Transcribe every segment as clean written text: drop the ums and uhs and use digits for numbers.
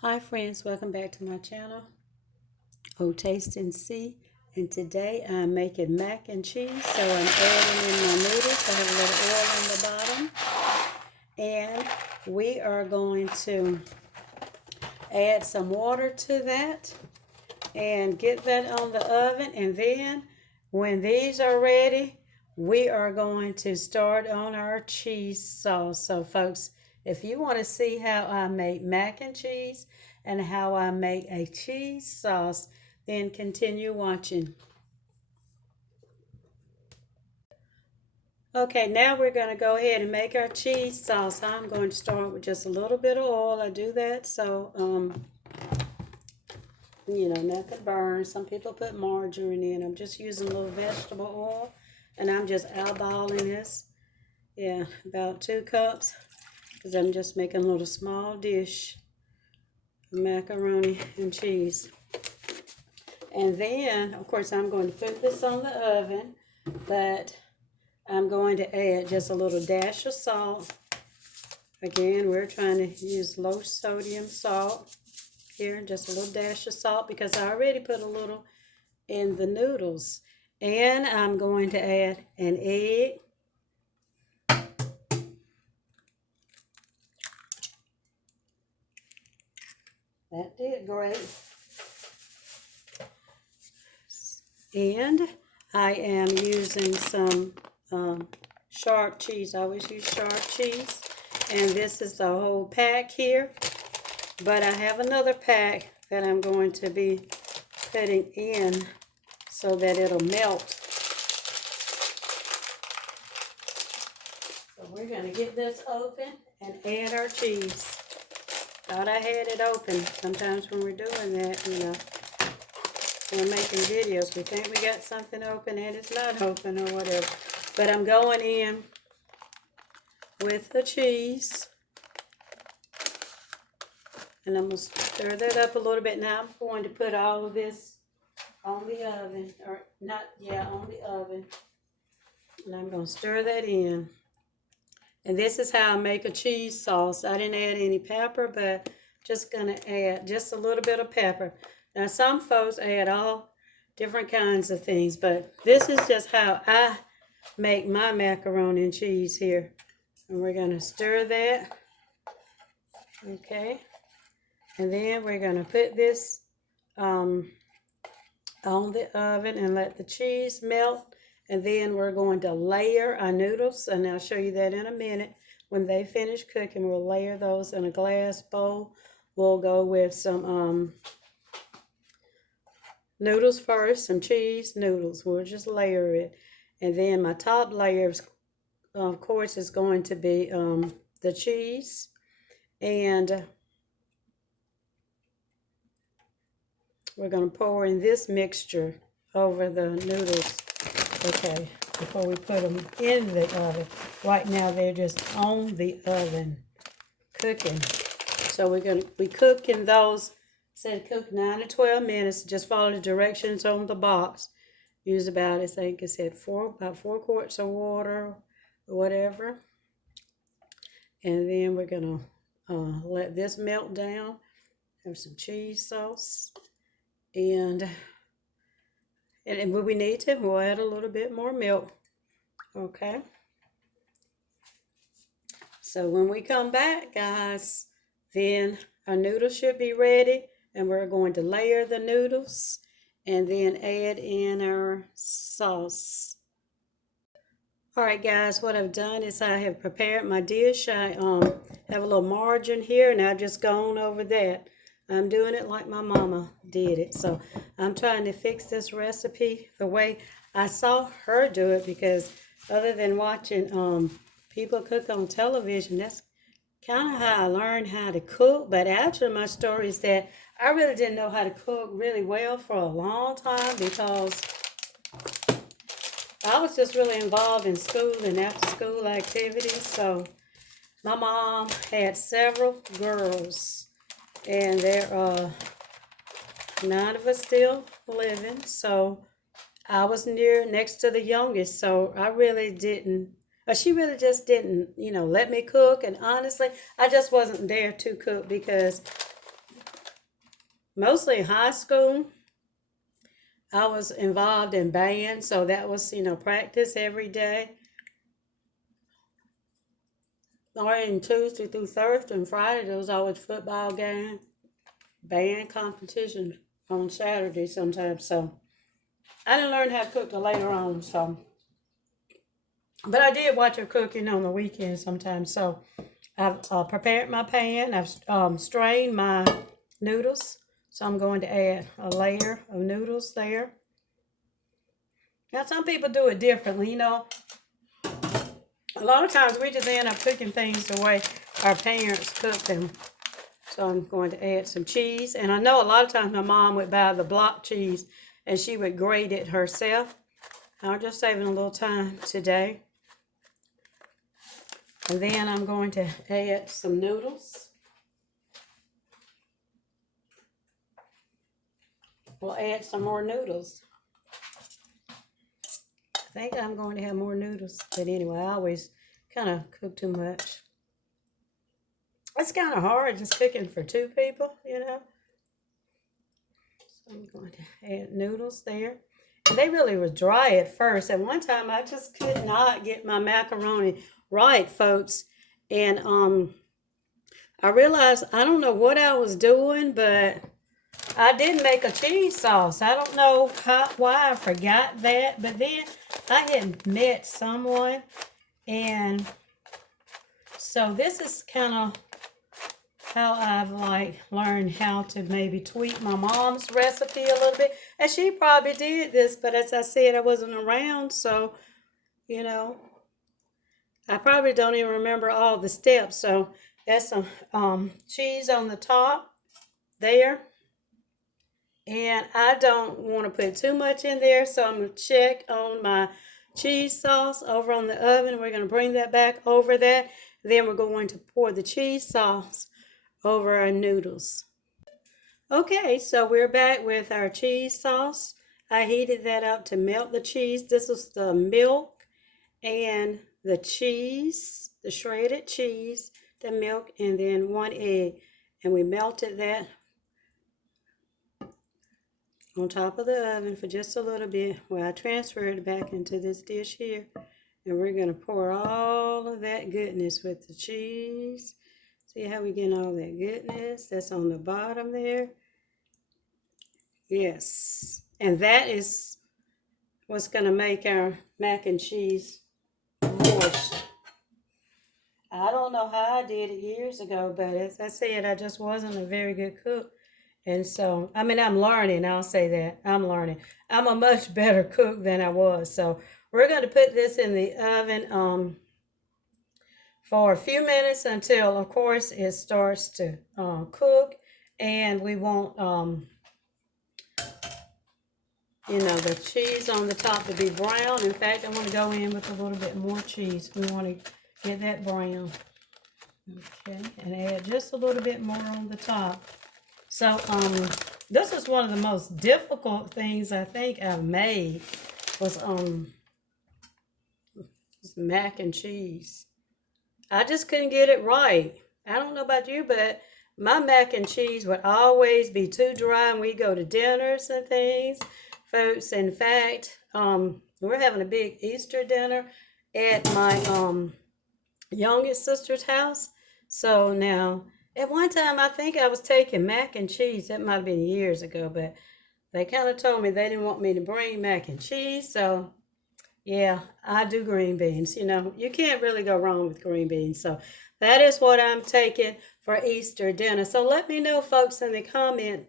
Hi friends, welcome back to my channel, Oh Taste and See. And today I'm making mac and cheese. So I'm adding in my noodles. I have a little oil on the bottom. And we are going to add some water to that and get that on the oven. And then when these are ready, we are going to start on our cheese sauce. So folks, if you want to see how I make mac and cheese and how I make a cheese sauce, then continue watching. Okay, now we're going to go ahead and make our cheese sauce. I'm going to start with just a little bit of oil. I do that so nothing burns. Some people put margarine in. I'm just using a little vegetable oil, and I'm just eyeballing this. Yeah, about 2 cups, because I'm just making a little small dish of macaroni and cheese. And then, of course, I'm going to put this on the oven, but I'm going to add just a little dash of salt. Again, we're trying to use low sodium salt here, just a little dash of salt, because I already put a little in the noodles. And I'm going to add an egg. That did great. And I am using some sharp cheese. I always use sharp cheese. And this is the whole pack here. But I have another pack that I'm going to be putting in so that it'll melt. So we're going to get this open and add our cheese. Thought I had it open. Sometimes when we're doing that, we're making videos, we think we got something open and it's not open or whatever. But I'm going in with the cheese. And I'm going to stir that up a little bit. Now I'm going to put all of this on the oven. On the oven. And I'm going to stir that in. And this is how I make a cheese sauce. I didn't add any pepper, but just going to add just a little bit of pepper. Now some folks add all different kinds of things, but this is just how I make my macaroni and cheese here. And we're going to stir that. Okay. And then we're going to put this on the oven and let the cheese melt. And then we're going to layer our noodles. And I'll show you that in a minute. When they finish cooking, we'll layer those in a glass bowl. We'll go with some noodles first, some cheese noodles. We'll just layer it. And then my top layer, of course, is going to be the cheese. And we're going to pour in this mixture over the noodles. Okay, before we put them in the oven. Right now they're just on the oven cooking. So we cook in those, said cook 9 to 12 minutes. Just follow the directions on the box. Use about, I think it said about 4 quarts of water or whatever. And then we're going to let this melt down. Have some cheese sauce. And when we need to, we'll add a little bit more milk. Okay. So when we come back, guys, then our noodles should be ready. And we're going to layer the noodles and then add in our sauce. All right, guys, what I've done is I have prepared my dish. I have a little margin here, and I've just gone over that. I'm doing it like my mama did it. So I'm trying to fix this recipe the way I saw her do it, because other than watching people cook on television, that's kind of how I learned how to cook. But actually my story is that I really didn't know how to cook really well for a long time, because I was just really involved in school and after school activities. So my mom had several girls, and there are 9 of us still living. So I was next to the youngest. So I really didn't, she really just didn't, let me cook. And honestly, I just wasn't there to cook, because mostly high school, I was involved in band, so that was, practice every day. Starting Tuesday through Thursday and Friday, there was always football game, band competition on Saturday sometimes. So I didn't learn how to cook till later on. But I did watch her cooking on the weekends sometimes. So I've prepared my pan. I've strained my noodles. So I'm going to add a layer of noodles there. Now some people do it differently. A lot of times we just end up cooking things the way our parents cooked them. So I'm going to add some cheese. And I know a lot of times my mom would buy the block cheese and she would grate it herself. I'm just saving a little time today. And then I'm going to add some noodles. We'll add some more noodles. I think I'm going to have more noodles. But anyway, I always kind of cook too much. It's kind of hard just cooking for two people, So I'm going to add noodles there. And they really were dry at first. At one time, I just could not get my macaroni right, folks. And I realized I don't know what I was doing, but I did make a cheese sauce. I don't know why I forgot that, but then I had met someone, and so this is kind of how I've learned how to maybe tweak my mom's recipe a little bit. And she probably did this, but as I said, I wasn't around, so I probably don't even remember all the steps. So that's some cheese on the top there. And I don't want to put too much in there, so I'm going to check on my cheese sauce over on the oven. We're going to bring that back over that. Then we're going to pour the cheese sauce over our noodles. Okay, so we're back with our cheese sauce. I heated that up to melt the cheese. This was the milk and the cheese, the shredded cheese, the milk, and then 1 egg. And we melted that on top of the oven for just a little bit. Well, I transferred it back into this dish here. And we're going to pour all of that goodness with the cheese. See how we get all that goodness that's on the bottom there? Yes. And that is what's going to make our mac and cheese moist. I don't know how I did it years ago, but as I said, I just wasn't a very good cook. And so, I'm learning. I'll say that. I'm learning. I'm a much better cook than I was. So, we're going to put this in the oven for a few minutes until, of course, it starts to cook. And we want, the cheese on the top to be brown. In fact, I want to go in with a little bit more cheese. We want to get that brown. Okay, and add just a little bit more on the top. So, this is one of the most difficult things I think I've made was mac and cheese. I just couldn't get it right. I don't know about you, but my mac and cheese would always be too dry when we go to dinners and things. Folks, in fact, we're having a big Easter dinner at my youngest sister's house. So now, at one time, I think I was taking mac and cheese. That might have been years ago, but they kind of told me they didn't want me to bring mac and cheese. So, yeah, I do green beans. You can't really go wrong with green beans. So, that is what I'm taking for Easter dinner. So, let me know, folks, in the comment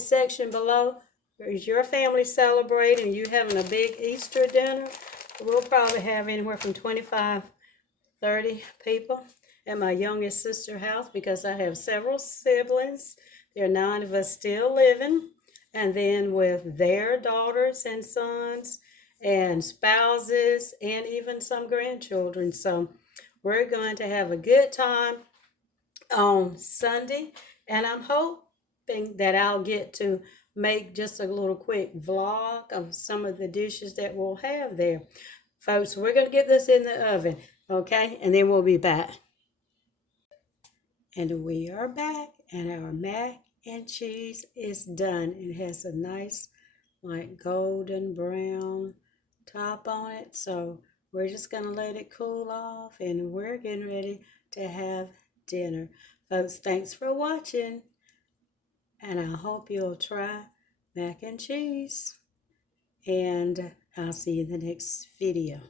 section below. Is your family celebrating? You having a big Easter dinner? We'll probably have anywhere from 25, 30 people at my youngest sister's house because I have several siblings. There are 9 of us still living. And then with their daughters and sons and spouses and even some grandchildren. So we're going to have a good time on Sunday. And I'm hoping that I'll get to make just a little quick vlog of some of the dishes that we'll have there. Folks, we're going to get this in the oven, okay? And then we'll be back. And we are back, and our mac and cheese is done. It has a nice, like, golden brown top on it. So we're just going to let it cool off, and we're getting ready to have dinner. Folks, thanks for watching, and I hope you'll try mac and cheese. And I'll see you in the next video.